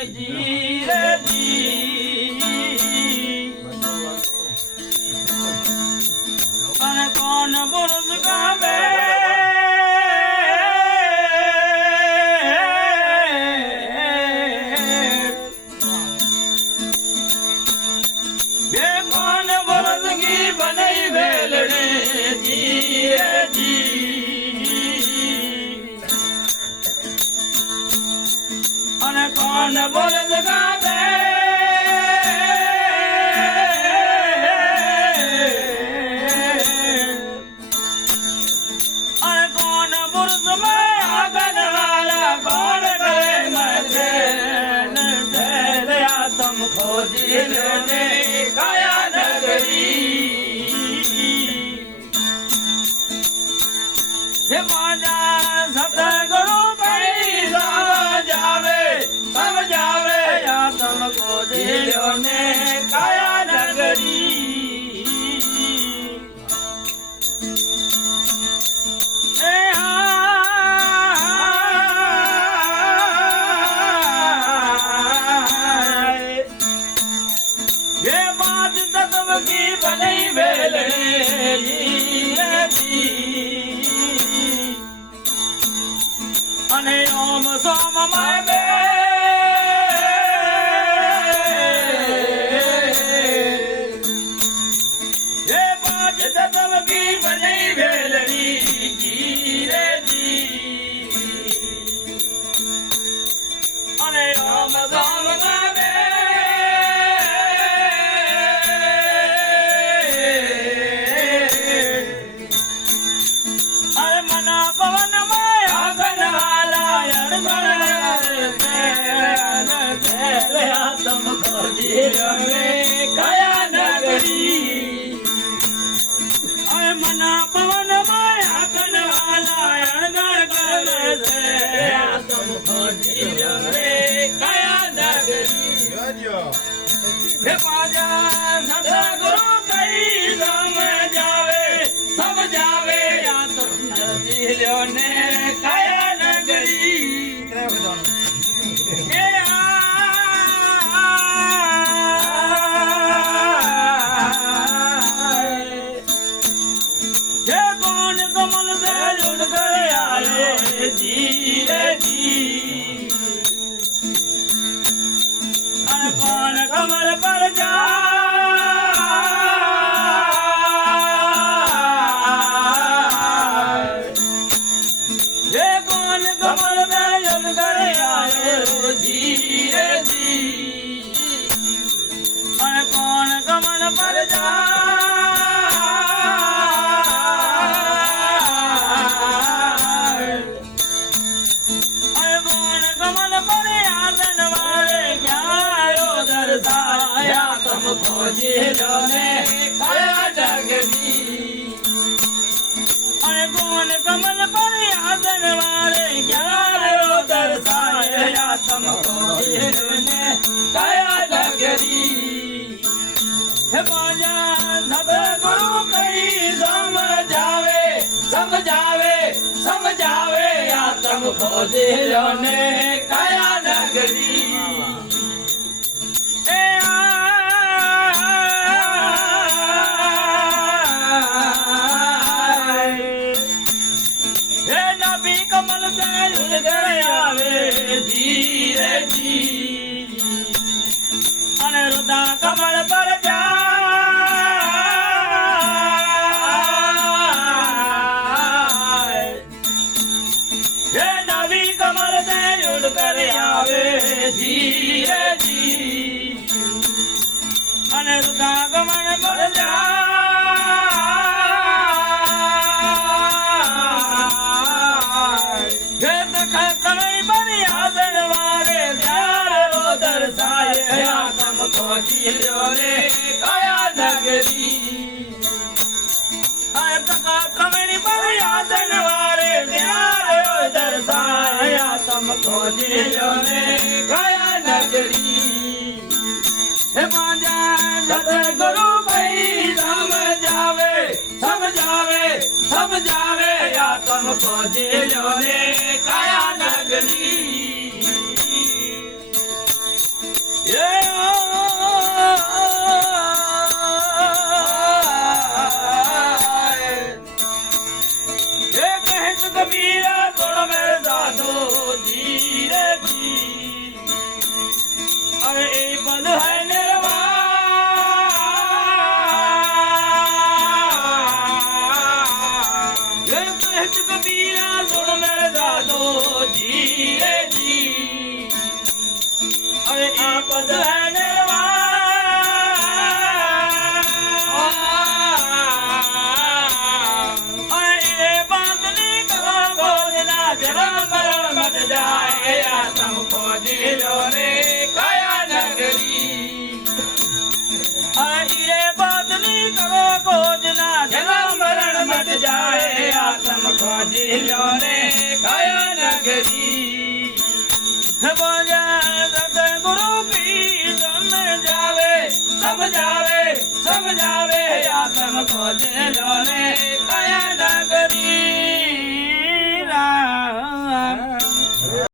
जी रे जी अने कौन बुर्ज गावे ये कौन बुर्ज की बनई वेलड़े जी रे जी अने कौन बुर्ज गावे अने कौन बुर्ज में आगन वाला कौन करे मचैन ठहरया तुमको दिल ने काया नगरी हे माजा सतगुरु कई समझावे या तुमको दिलों ने काया नगरी ये बात तत्व की बनई वेलड़े जी अने ओम सोम माय ये बात तत्व की बनई वेलड़ी जी रे जी अने ओम सोम माय अरे मना पवन में आगन वाला तुमको दिलों में काया नगरी अरे मना पवन में आगन वाला तुमको दिलों में काया नगरी हे माजा सतगुरु कई समझावे या तुम दिलों ने काया नगरी ये कौन कमल से जुड़ कर आए जी रे जी अरे कौन कमल पर जा ये कौन कमल में जुड़ कर आए जी रे जी अरे कौन कमल पर जा तुमको दिलों ने काया नगरी अरे कौन कमल पर आसन वाले ग्यारह दर्शाया तुमको दिलों ने काया नगरी हे माया सतगुरु कई समझावे या तुमको दिलों ने काया नगरी कमल से जुड़ कर आवे जी रे जी अने रुदा कमल पर जा ये नबी कमल से जुड़ कर आवे जी रे जी अने रुदा कमल पर जा तुमको दिलों ने काया नगरी कमनी पर आसन वाले दर्शाया तुमको दिलों ने काया नगरी हे माजा सतगुरु कई समझावे या तुमको दिलों ने काया नगरी पद है निर्वाण। ये कहत कबीरा सुन मेरे दादो जी रे जी, अरे ये पद है जाए आत्म को जिलो रे काया नगरी। ये बात नहीं करो खोजना जन्म मरण मट जाए आत्म को जिलो रे काया नगरी। बोझा सतगुरु की समझावे समझावे समझावे आत्म को